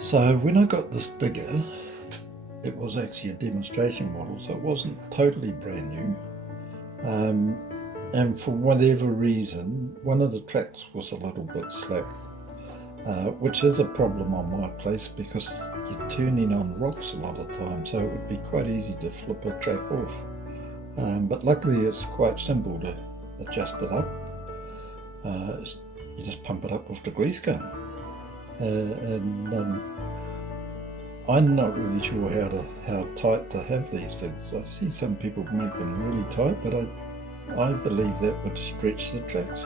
So when I got this digger, it was actually a demonstration model, so it wasn't totally brand new. And for whatever reason, one of the tracks was a little bit slack, which is a problem on my place because you're turning on rocks a lot of times, so it would be quite easy to flip a track off. But luckily it's quite simple to adjust it up. You just pump it up with the grease gun. I'm not really sure how tight to have these things. I see some people make them really tight, but I believe that would stretch the tracks.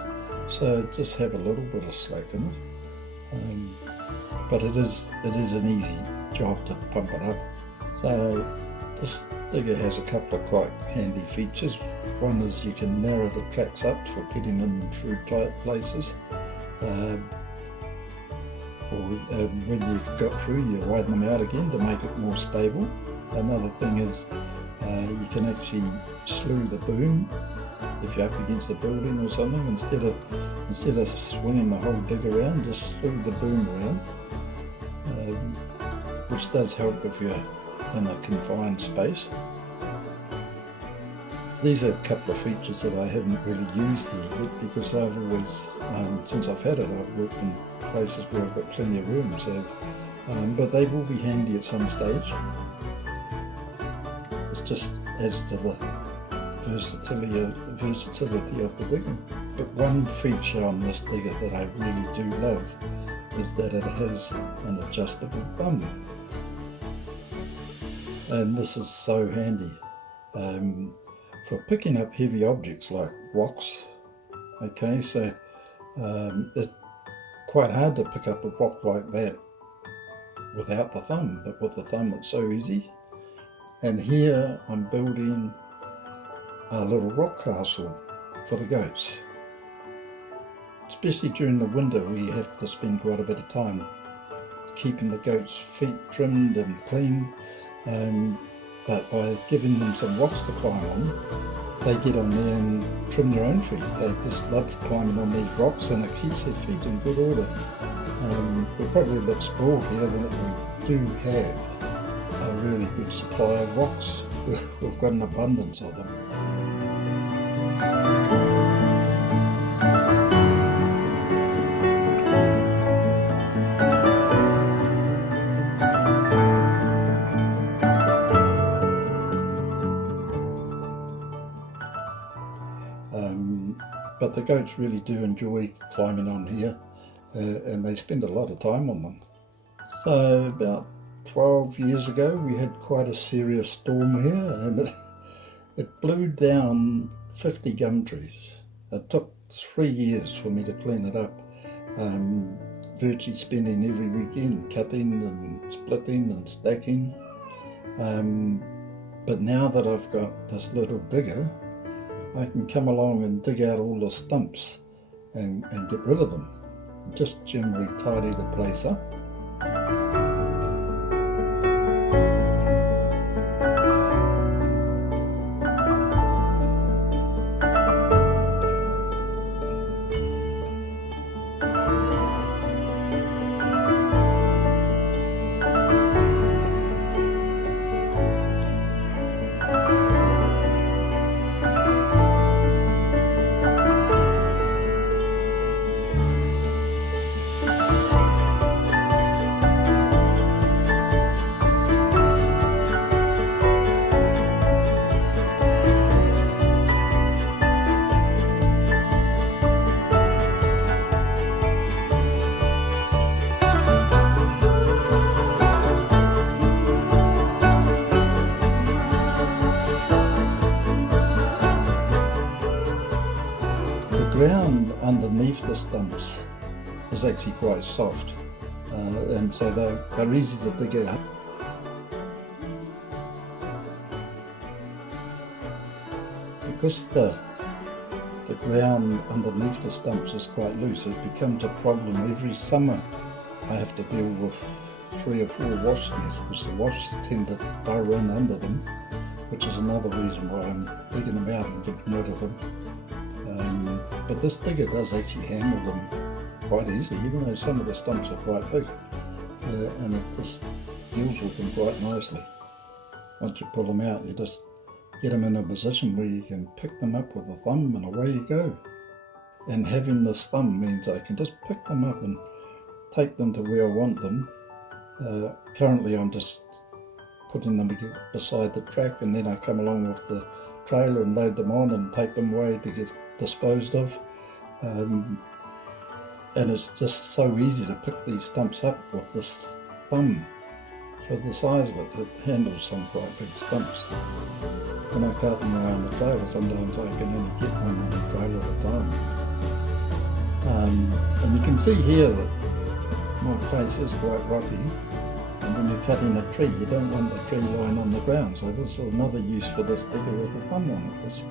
So just have a little bit of slack in it. But it is an easy job to pump it up. So this digger has a couple of quite handy features. One is you can narrow the tracks up for getting them through tight places. When you got through, you widen them out again to make it more stable. Another thing is you can actually slew the boom if you're up against a building or something. Instead of swinging the whole dig around, just slew the boom around, which does help if you're in a confined space. These are a couple of features that I haven't really used here yet because I've always, since I've had it, I've worked in places where I've got plenty of room, so, but they will be handy at some stage. It just adds to the versatility of the digger. But one feature on this digger that I really do love is that it has an adjustable thumb. And this is so handy for picking up heavy objects like rocks. Okay, so it's quite hard to pick up a rock like that without the thumb, but with the thumb it's so easy. And here I'm building a little rock castle for the goats, especially during the winter where you have to spend quite a bit of time keeping the goats' feet trimmed and clean. But by giving them some rocks to climb on, they get on there and trim their own feet. They just love climbing on these rocks, and it keeps their feet in good order. We're probably a bit spoiled here that we do have a really good supply of rocks. We've got an abundance of them. But the goats really do enjoy climbing on here, and they spend a lot of time on them. So about 12 years ago we had quite a serious storm here, and it blew down 50 gum trees. It took 3 years for me to clean it up, virtually spending every weekend cutting and splitting and stacking. But now that I've got this little digger, I can come along and dig out all the stumps and get rid of them. Just generally tidy the place up. The ground underneath the stumps is actually quite soft, and so they're easy to dig out. Because the ground underneath the stumps is quite loose, it becomes a problem every summer. I have to deal with 3 or 4 wasp nests because the wasps tend to burrow in under them, which is another reason why I'm digging them out and getting rid of them. But this digger does actually handle them quite easily, even though some of the stumps are quite big. and it just deals with them quite nicely. Once you pull them out, you just get them in a position where you can pick them up with a thumb and away you go. And having this thumb means I can just pick them up and take them to where I want them. Currently I'm just putting them beside the track, and then I come along with the trailer and load them on and take them away to get disposed of. And it's just so easy to pick these stumps up with this thumb for the size of it. It handles some quite big stumps. When I cart them around the trailer, sometimes I can only get one on the trailer at a time. And you can see here that my place is quite rocky, and when you're cutting a tree you don't want the tree lying on the ground, so this is another use for this digger with a thumb on it. Just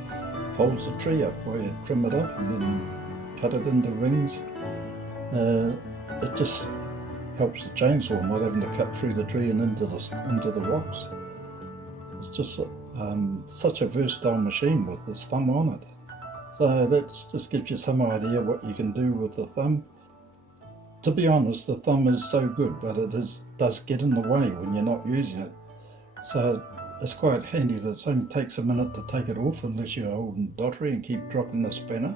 holds the tree up while you trim it up and then cut it into rings. It just helps the chainsaw not having to cut through the tree and into the rocks. It's just such a versatile machine with this thumb on it. So that just gives you some idea what you can do with the thumb. To be honest, the thumb is so good, but it does get in the way when you're not using it. So it's quite handy that it only takes a minute to take it off unless you're holding dottery and keep dropping the spanner.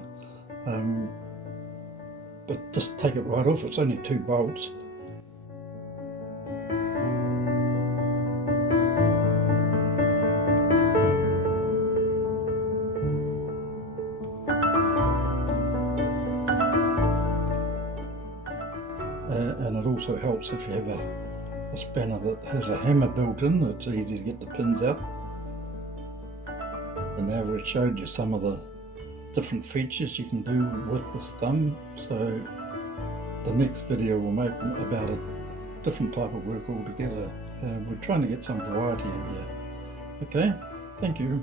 But just take it right off, it's only 2 bolts. And it also helps if you have a spanner that has a hammer built in. It's easy to get the pins out. And now we've showed you some of the different features you can do with this thumb, so the next video will make about a different type of work altogether. We're trying to get some variety in here. Okay, thank you.